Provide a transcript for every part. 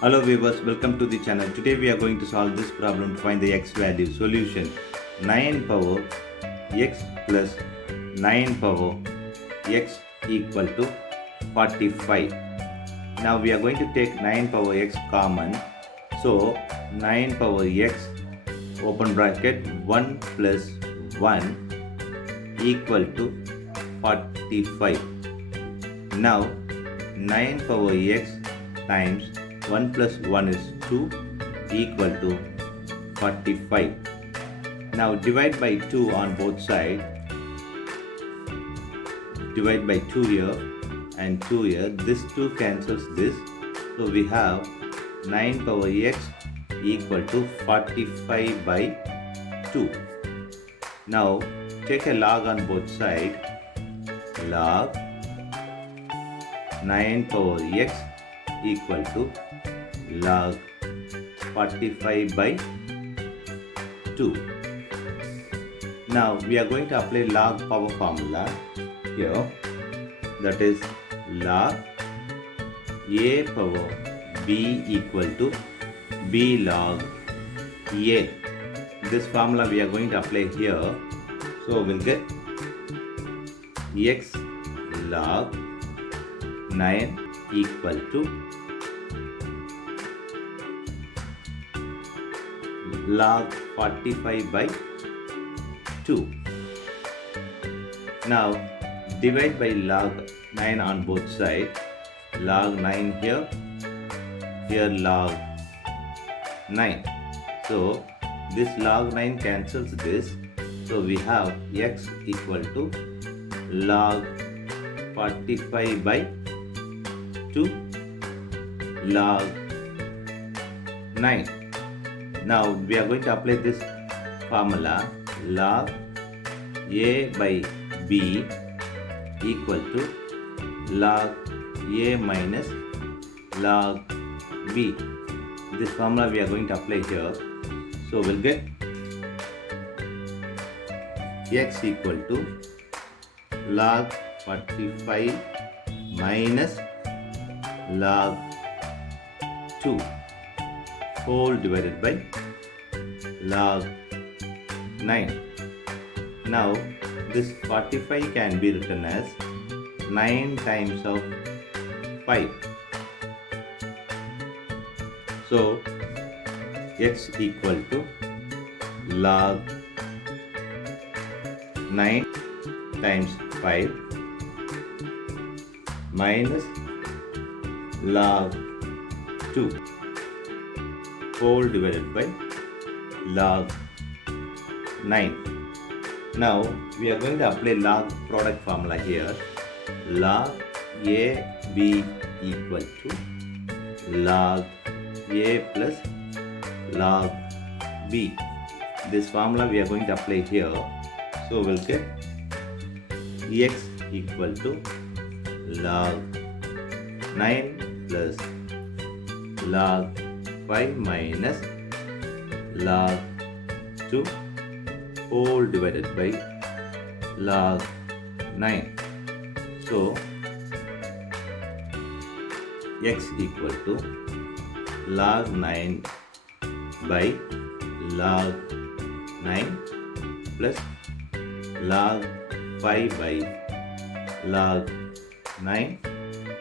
Hello viewers, welcome to the channel. Today we are going to solve this problem to find the x value. Solution: 9 power x plus 9 power x equal to 45. Now we are going to take 9 power x common. So 9 power x open bracket 1 plus 1 equal to 45. Now 9 power x times 1 plus 1 is 2 equal to 45. Now divide by 2 on both sides. Divide by 2 here and 2 here. This 2 cancels this. So we have 9 power x equal to 45 by 2. Now take a log on both sides. Log 9 power x equal to log 45 by 2. Now we are going to apply log power formula here, that is log a power b equal to b log a. This formula we are going to apply here. So we'll get x log 9 equal to log 45 by 2. Now divide by log 9 on both sides. Log 9 here, here log 9. So this log 9 cancels this. So we have x equal to log 45 by 2 log 9. Now we are going to apply this formula. Log a by b equal to log a minus log b. This formula we are going to apply here. So we'll get x equal to log 45 minus log 2 whole divided by log 9. Now this 45 can be written as 9 times of 5. So x equal to log 9 times 5 minus log 2 whole divided by log 9. Now we are going to apply log product formula here. Log a b equal to log a plus log b. This formula we are going to apply here. So we'll get x equal to log 9 plus log 5 minus log 2 whole divided by log 9. So x equal to log 9 by log 9 plus log 5 by log 9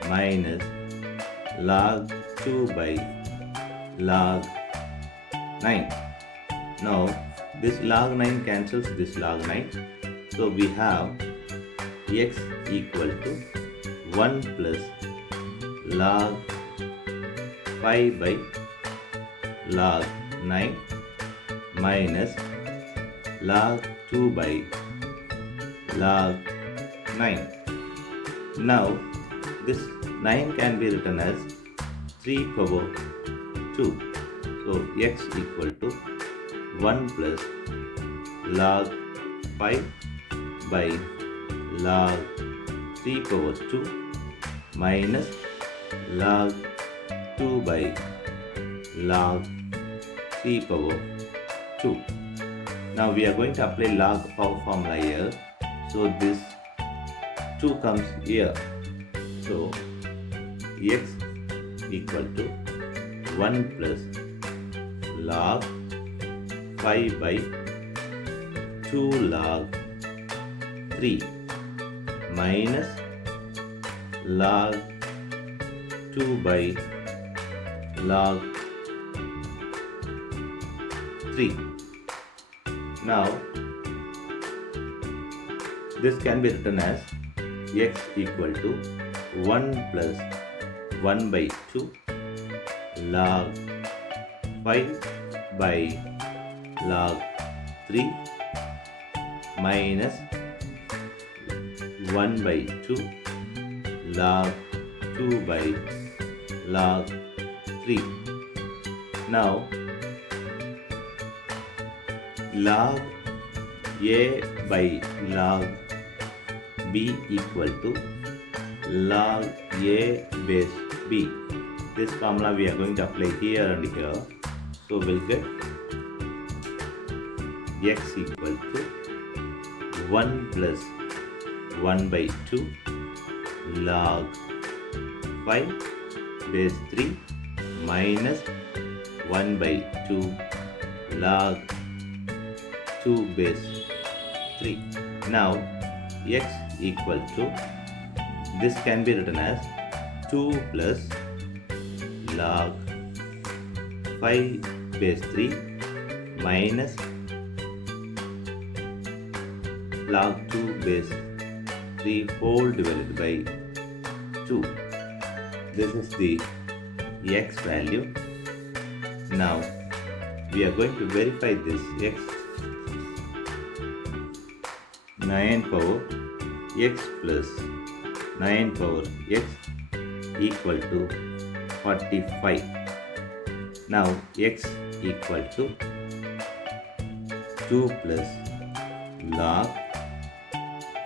minus log 2 by log 9. Now this log 9 cancels this log 9. So we have x equal to 1 plus log 5 by log 9 minus log 2 by log 9. Now this 9 can be written as 3 power 2. So x equal to 1 plus log 5 by log 3 power 2 minus log 2 by log 3 power 2. Now we are going to apply log power formula here. So this 2 comes here. So x equal to 1 plus log 5 by 2 log 3 minus log 2 by log 3. Now this can be written as x equal to 1 plus 1 by 2 log 5 by log 3 minus 1 by 2 log 2 by log 3. Now log a by log b equal to log a base b. This formula we are going to apply here and here. So we'll get x equal to 1 plus 1 by 2 log 5 base 3 minus 1 by 2 log 2 base 3. Now x equal to, this can be written as 2 plus log 5 base 3 minus log 2 base 3 whole divided by 2. This is the x value. Now we are going to verify this x. 9 power x plus 9 power x equal to 45. Now x equal to 2 plus log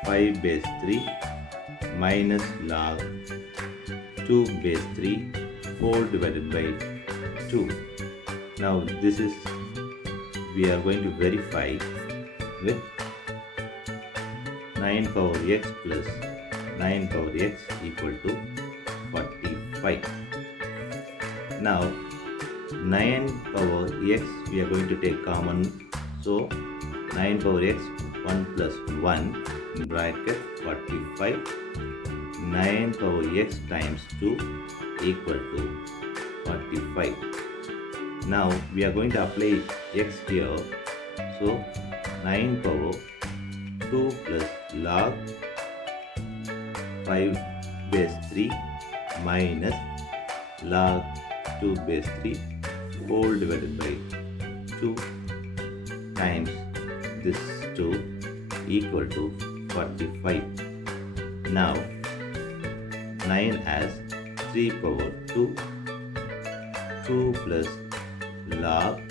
5 base 3 minus log 2 base 3 whole divided by 2. Now this is, we are going to verify with 9 power x plus 9 power x equal to 45. Now 9 power x we are going to take common, so 9 power x 1 plus 1 in bracket 45. 9 power x times 2 equal to 45. Now we are going to apply x here, so 9 power 2 plus log 5 base 3 minus log 2 base 3 whole divided by 2 times this 2 equal to 45. Now 9 as 3 power 2, 2 plus log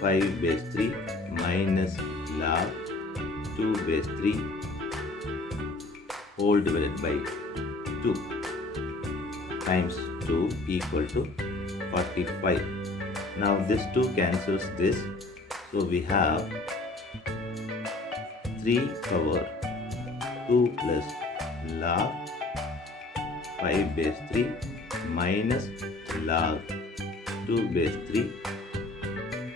5 base 3 minus log 2 base 3 whole divided by 2 times 2 equal to 45. Now this 2 cancels this, so we have 3 power 2 plus log 5 base 3 minus log 2 base 3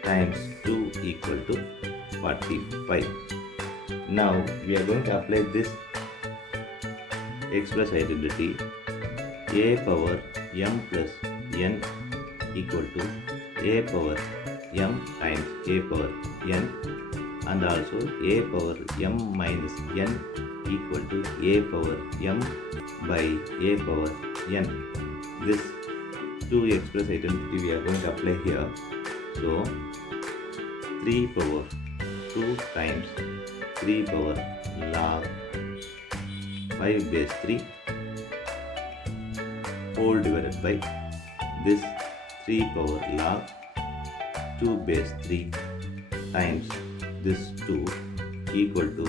times 2 equal to 45. Now we are going to apply this x plus identity. A power m plus n equal to a power m times a power n, and also a power m minus n equal to a power m by a power n. This 2x plus identity we are going to apply here. So 3 power 2 times 3 power log 5 base 3 whole divided by this 3 power log 2 base 3 times this 2 equal to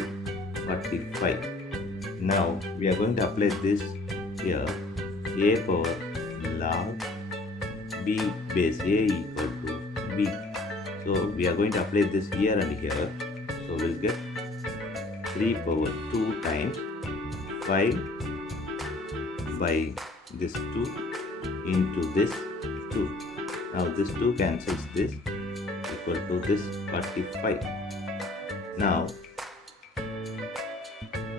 45. Now we are going to apply this here. A power log b base a equal to b. So we are going to apply this here and here. So we'll get 3 power 2 times 5 by this 2 into this 2. Now this 2 cancels this, equal to this 45. Now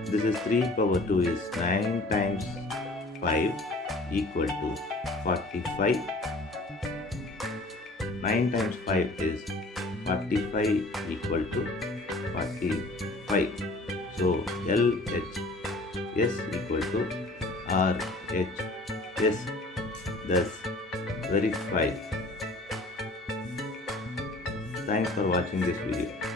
this is 3 power 2 is 9 times 5 equal to 45. 9 times 5 is 45 equal to 45. So LHS equal to RHS, thus verified. Thanks for watching this video.